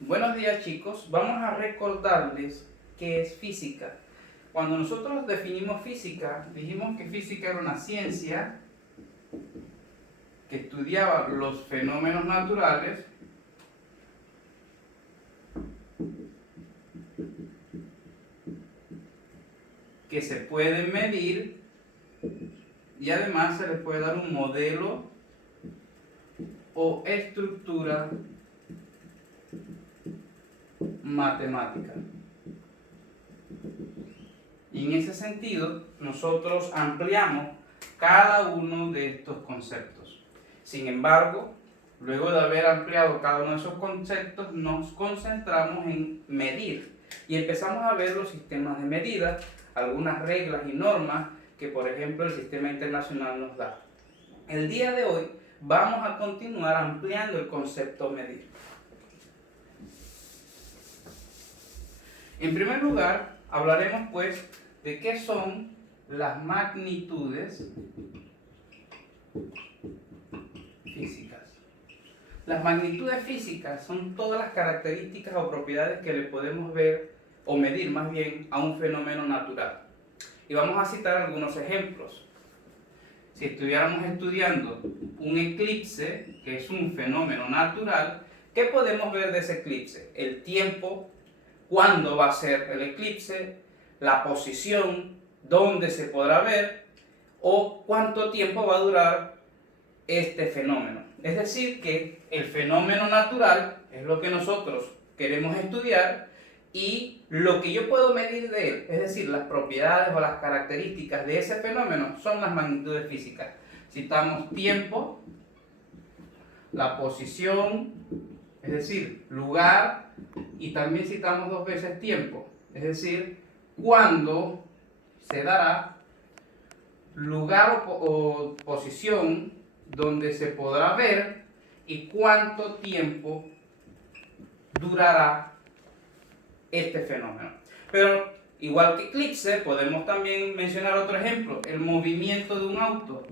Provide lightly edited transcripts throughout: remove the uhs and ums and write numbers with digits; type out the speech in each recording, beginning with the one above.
Buenos días, chicos. Vamos a recordarles qué es física. Cuando nosotros definimos física, dijimos que física era una ciencia que estudiaba los fenómenos naturales que se pueden medir y además se les puede dar un modelo o estructura matemática. Y en ese sentido, nosotros ampliamos cada uno de estos conceptos. Sin embargo, luego de haber ampliado cada uno de esos conceptos, nos concentramos en medir y empezamos a ver los sistemas de medida, algunas reglas y normas que, por ejemplo, el sistema internacional nos da. El día de hoy vamos a continuar ampliando el concepto medir. En primer lugar, hablaremos pues de qué son las magnitudes físicas. Las magnitudes físicas son todas las características o propiedades que le podemos ver o medir más bien a un fenómeno natural. Y vamos a citar algunos ejemplos. Si estuviéramos estudiando un eclipse, que es un fenómeno natural, ¿qué podemos ver de ese eclipse? El tiempo, cuándo va a ser el eclipse, la posición, dónde se podrá ver o cuánto tiempo va a durar este fenómeno. Es decir, que el fenómeno natural es lo que nosotros queremos estudiar y lo que yo puedo medir de él, es decir, las propiedades o las características de ese fenómeno, son las magnitudes físicas. Citamos tiempo, la posición, es decir, lugar, y también citamos dos veces tiempo, es decir, cuándo se dará, lugar o posición donde se podrá ver y cuánto tiempo durará este fenómeno. Pero igual que eclipse, podemos también mencionar otro ejemplo, el movimiento de un auto.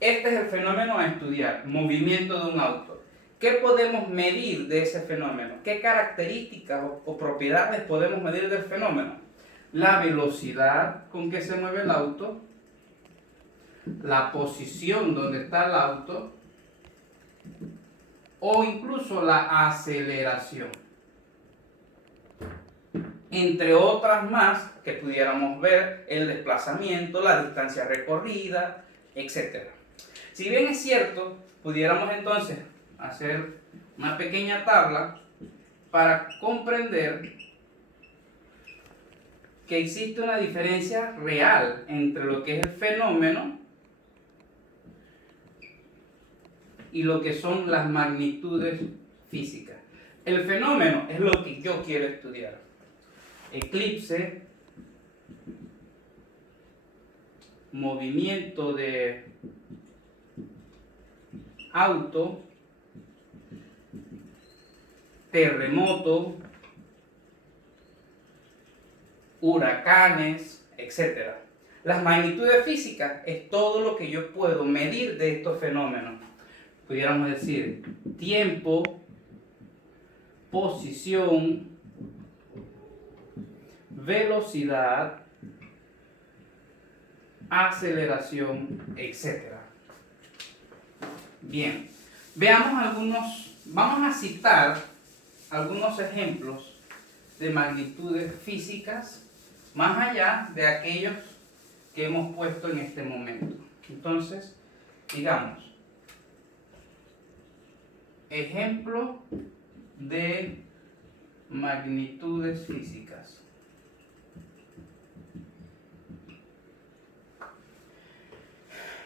Este es el fenómeno a estudiar, movimiento de un auto. ¿Qué podemos medir de ese fenómeno? ¿Qué características o propiedades podemos medir del fenómeno? La velocidad con que se mueve el auto, la posición donde está el auto o incluso la aceleración. Entre otras más que pudiéramos ver, el desplazamiento, la distancia recorrida, etc. Si bien es cierto, pudiéramos entonces hacer una pequeña tabla para comprender que existe una diferencia real entre lo que es el fenómeno y lo que son las magnitudes físicas. El fenómeno es lo que yo quiero estudiar. Eclipse, movimiento de auto, terremoto, huracanes, etc. Las magnitudes físicas es todo lo que yo puedo medir de estos fenómenos. Pudiéramos decir tiempo, posición, velocidad, aceleración, etc. Bien, vamos a citar algunos ejemplos de magnitudes físicas más allá de aquellos que hemos puesto en este momento. Entonces, digamos, ejemplo de magnitudes físicas.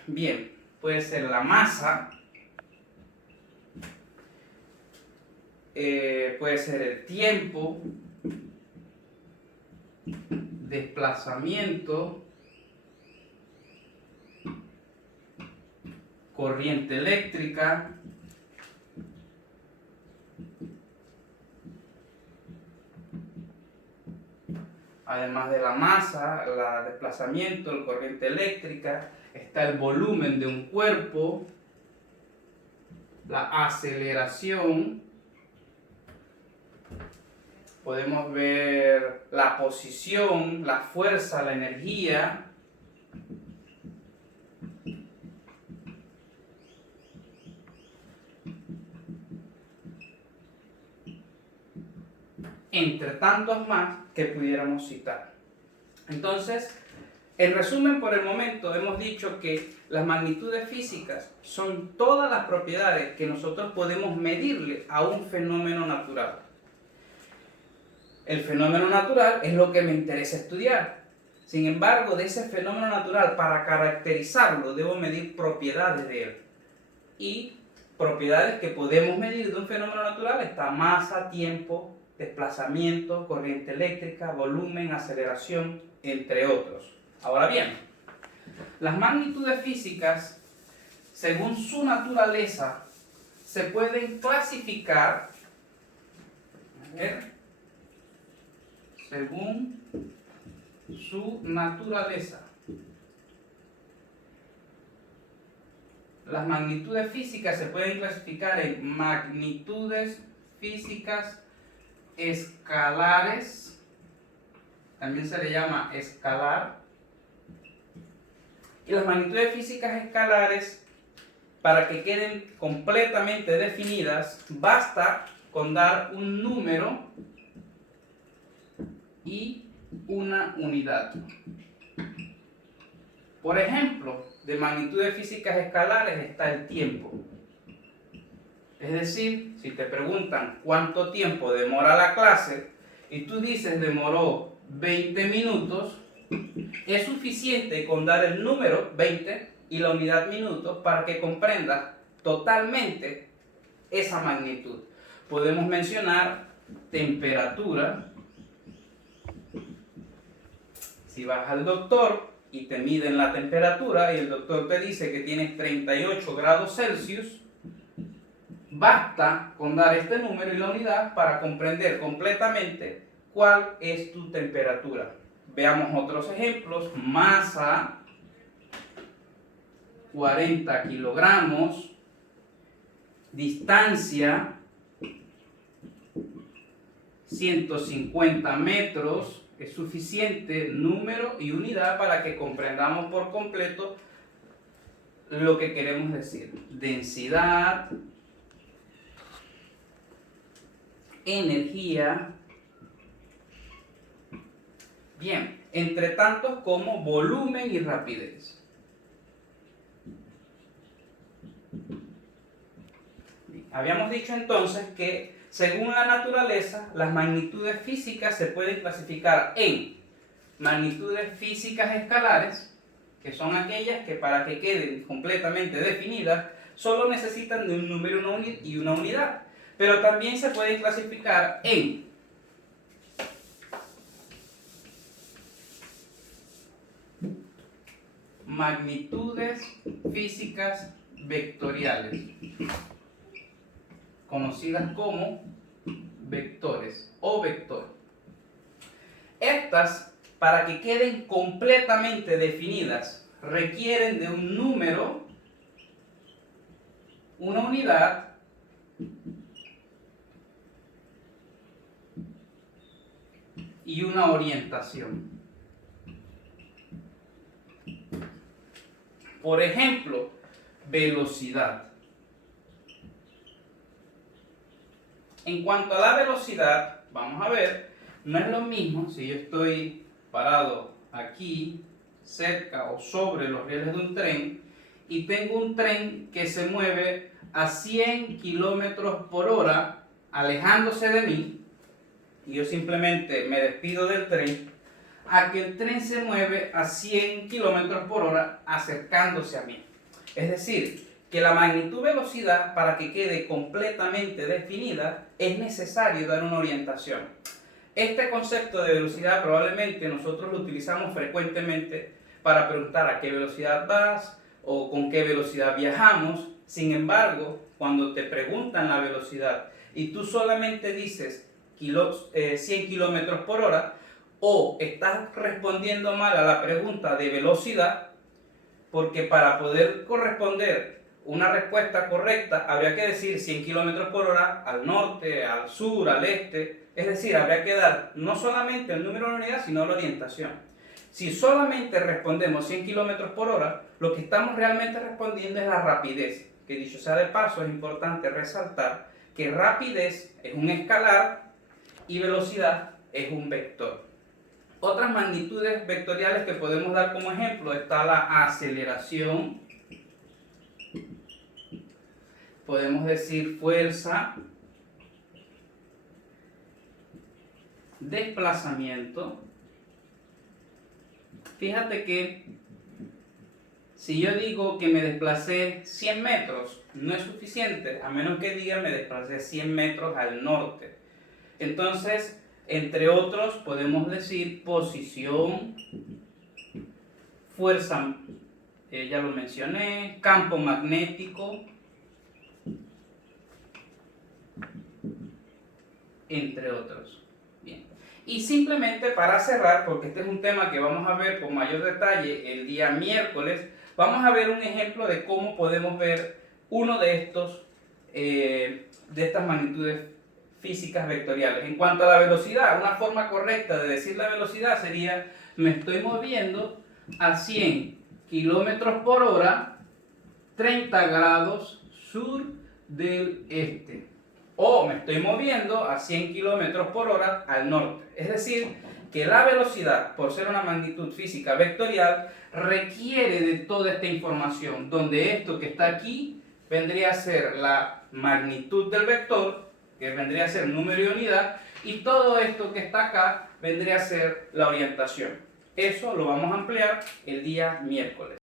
Bien, puede ser la masa, puede ser el tiempo, desplazamiento, corriente eléctrica, además de la masa, el desplazamiento, la corriente eléctrica, está el volumen de un cuerpo, la aceleración, podemos ver la posición, la fuerza, la energía. Entre tantos más que pudiéramos citar. Entonces, en resumen, por el momento hemos dicho que las magnitudes físicas son todas las propiedades que nosotros podemos medirle a un fenómeno natural. El fenómeno natural es lo que me interesa estudiar. Sin embargo, de ese fenómeno natural, para caracterizarlo, debo medir propiedades de él. Y propiedades que podemos medir de un fenómeno natural está masa, tiempo, desplazamiento, corriente eléctrica, volumen, aceleración, entre otros. Ahora bien, las magnitudes físicas, según su naturaleza, se pueden clasificar, según su naturaleza. Las magnitudes físicas se pueden clasificar en magnitudes físicas escalares, también se le llama escalar. Y las magnitudes físicas escalares, para que queden completamente definidas, basta con dar un número y una unidad. Por ejemplo, de magnitudes físicas escalares está el tiempo. Es decir, si te preguntan cuánto tiempo demora la clase y tú dices demoró 20 minutos, es suficiente con dar el número 20 y la unidad minutos para que comprendas totalmente esa magnitud. Podemos mencionar temperatura. Si vas al doctor y te miden la temperatura y el doctor te dice que tienes 38 grados Celsius, basta con dar este número y la unidad para comprender completamente cuál es tu temperatura. Veamos otros ejemplos. Masa, 40 kilogramos. Distancia, 150 metros. Es suficiente número y unidad para que comprendamos por completo lo que queremos decir. Densidad, energía. Bien, entre tantos como volumen y rapidez. Habíamos dicho entonces que según la naturaleza, las magnitudes físicas se pueden clasificar en magnitudes físicas escalares, que son aquellas que para que queden completamente definidas, solo necesitan de un número y una unidad. Pero también se pueden clasificar en magnitudes físicas vectoriales, conocidas como vectores o vector. Estas, para que queden completamente definidas, requieren de un número, una unidad y una orientación. Por ejemplo, velocidad. En cuanto a la velocidad, vamos a ver, no es lo mismo si yo estoy parado aquí, cerca o sobre los rieles de un tren, y tengo un tren que se mueve a 100 kilómetros por hora, alejándose de mí, y yo simplemente me despido del tren, a que el tren se mueve a 100 kilómetros por hora, acercándose a mí. Es decir, que la magnitud velocidad, para que quede completamente definida, es necesario dar una orientación. Este concepto de velocidad probablemente nosotros lo utilizamos frecuentemente para preguntar a qué velocidad vas o con qué velocidad viajamos. Sin embargo, cuando te preguntan la velocidad y tú solamente dices 100 kilómetros por hora, o estás respondiendo mal a la pregunta de velocidad, porque para poder corresponder una respuesta correcta habría que decir 100 km por hora al norte, al sur, al este, es decir, habría que dar no solamente el número de unidad, sino la orientación. Si solamente respondemos 100 km por hora, lo que estamos realmente respondiendo es la rapidez, que dicho sea de paso, es importante resaltar que rapidez es un escalar y velocidad es un vector. Otras magnitudes vectoriales que podemos dar como ejemplo está la aceleración, podemos decir fuerza, desplazamiento. Fíjate que si yo digo que me desplacé 100 metros, no es suficiente, a menos que diga me desplacé 100 metros al norte. Entonces, entre otros, podemos decir posición, fuerza, ya lo mencioné, campo magnético, entre otros. Bien. Y simplemente para cerrar, porque este es un tema que vamos a ver con mayor detalle el día miércoles, vamos a ver un ejemplo de cómo podemos ver uno de estas magnitudes físicas vectoriales. En cuanto a la velocidad, una forma correcta de decir la velocidad sería: me estoy moviendo a 100 km por hora, 30 grados sur del este. O me estoy moviendo a 100 km por hora al norte. Es decir, que la velocidad, por ser una magnitud física vectorial, requiere de toda esta información, donde esto que está aquí vendría a ser la magnitud del vector, que vendría a ser número y unidad, y todo esto que está acá vendría a ser la orientación. Eso lo vamos a ampliar el día miércoles.